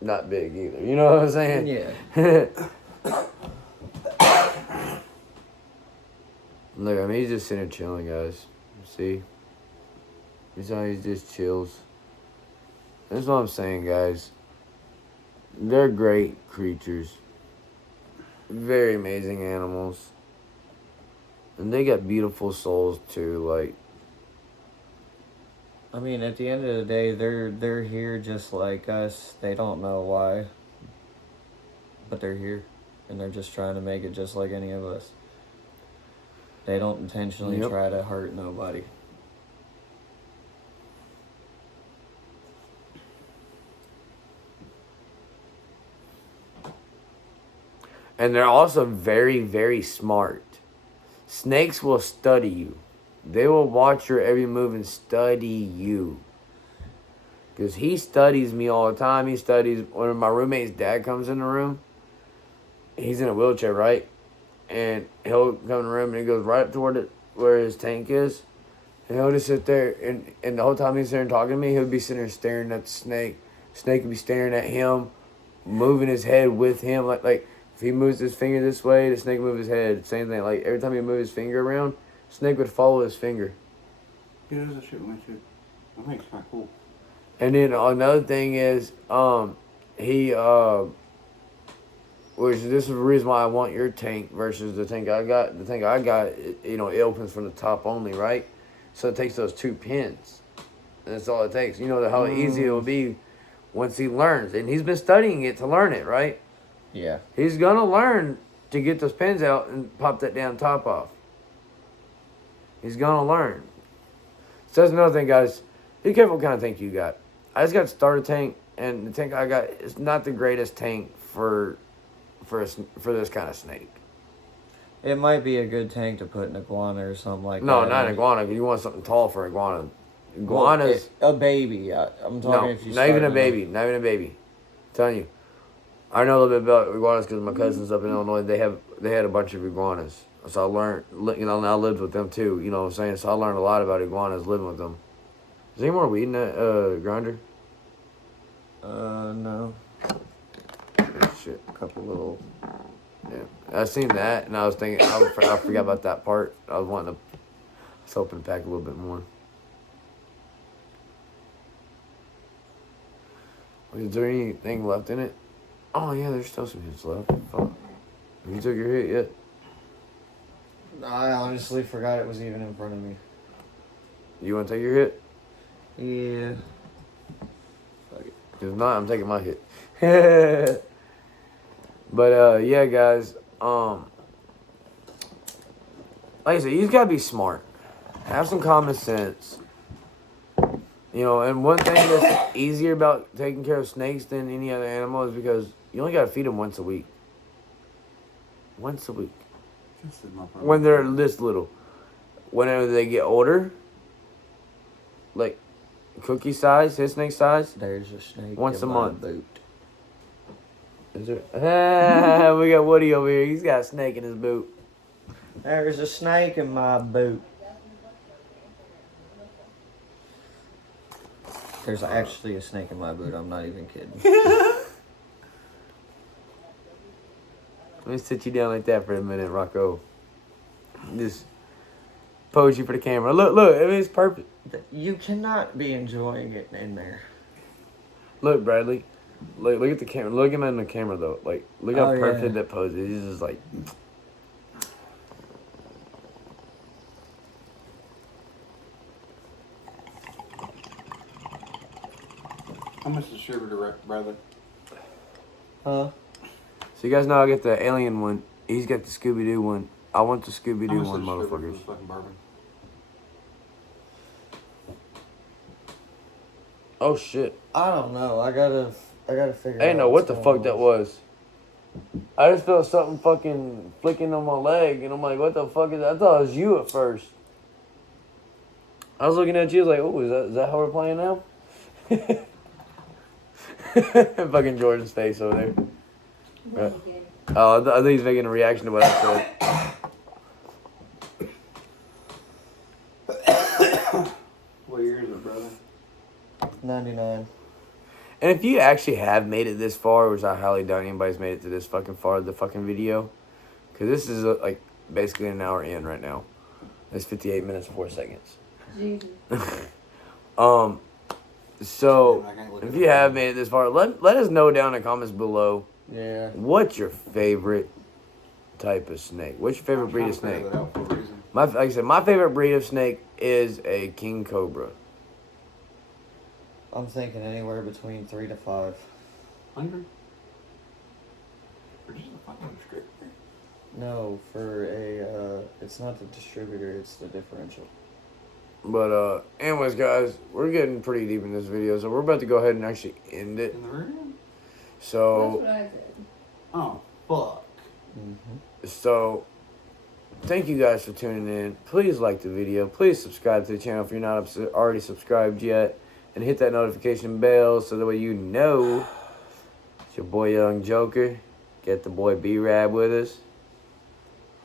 not big either. You know what I'm saying? Yeah. Look, I mean, he's just sitting there chilling, guys. See? He's how he just chills. That's what I'm saying, guys. They're great creatures. Very amazing animals. And they got beautiful souls, too. Like, I mean, at the end of the day, they're here just like us. They don't know why, but they're here, and they're just trying to make it just like any of us. They don't intentionally Yep. try to hurt nobody. and they're also very, very smart. Snakes will study you. They will watch your every move and study you. Because he studies me all the time. He studies when my roommate's dad comes in the room. He's in a wheelchair, right? And he'll come in the room and he goes right up toward it where his tank is. And he'll just sit there. And the whole time he's sitting talking to me, he'll be sitting there staring at the snake. Snake will be staring at him, moving his head with him. Like if he moves his finger this way, the snake will move his head. Same thing. Like every time he moves his finger around, snake would follow his finger. Yeah, there's a shit with me too. I think it's kind of cool. And then another thing is, which this is the reason why I want your tank versus the tank I got. The tank I got, it opens from the top only, right? So it takes those 2 pins. And that's all it takes. You know how easy it will be once he learns. And he's been studying it to learn it, right? Yeah. He's going to learn to get those pins out and pop that damn top off. He's gonna learn. So that's another thing, guys. Be careful what kind of tank you got. I just got a starter tank, and the tank I got is not the greatest tank for this kind of snake. It might be a good tank to put an iguana or something like No, that. not an iguana. You want something tall for iguana. Well, Iguanas. a baby. I'm talking No, if you not even a started baby. Not even a baby. I'm telling you. I know a little bit about iguanas because my cousins up in Illinois, they had a bunch of iguanas. So I learned, and I lived with them too. You know what I'm saying? So I learned a lot about iguanas living with them. Is there any more weed in that grinder? No. Oh, shit. A couple little. Yeah, I seen that, and I was thinking, I forgot about that part. I was hoping to pack a little bit more. Is there anything left in it? Oh yeah, there's still some hits left. Fuck. Have you took your hit yet? I honestly forgot it was even in front of me. You want to take your hit? Yeah. If not, I'm taking my hit. But yeah, guys. Like I said, you just gotta be smart. Have some common sense. You know, and one thing that's easier about taking care of snakes than any other animal is because you only gotta feed them once a week. Once a week. When they're this little. Whenever they get older, like cookie size, his snake size, There's a snake. Once in a my month. Boot. is there? We got Woody over here. He's got a snake in his boot. There's a snake in my boot. There's actually a snake in my boot. I'm not even kidding. Let me sit you down like that for a minute, Rocco. Just pose you for the camera. Look, I mean, it's perfect. You cannot be enjoying it in there. Look, Bradley. Look at the camera. Look at him in the camera, though. Like, look how Oh, yeah. perfect that pose is. He's just like... How much distributor, Bradley? Huh? So you guys know I get the alien one. He's got the Scooby-Doo one. I want the How Scooby-Doo much one, the distributor for motherfuckers. this fucking bourbon? Oh, shit. I don't know. I gotta figure. I didn't out know what what's the going fuck that on. was. I just felt something fucking flicking on my leg, and I'm like, what the fuck is that? I thought it was you at first. I was looking at you, like, oh, is that how we're playing now? Fucking Jordan's face over there. Right. Oh, I think he's making a reaction to what I said. What year is it, brother? 99. And if you actually have made it this far, which I highly doubt anybody's made it to this fucking far of the fucking video, because this is like basically an hour in right now. It's 58 minutes and 4 seconds. Jesus. So if you have made it this far, let us know down in the comments below. Yeah. What's your favorite type of snake? What's your favorite breed of snake? Like I said, my favorite breed of snake is a king cobra. I'm thinking anywhere between 3 to 5. 100? Or just a fucking distributor? No, for a it's not the distributor, it's the differential. But anyways, guys, we're getting pretty deep in this video, so we're about to go ahead and actually end it. In the rear end? That's So, what I said. Oh, fuck. so thank you guys for tuning in. Please like the video. Please subscribe to the channel if you're not already subscribed yet, and hit that notification bell so that way you know it's your boy Young Joker. Get the boy B-Rab with us.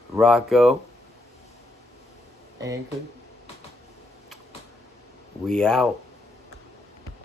Rocco. And could We out.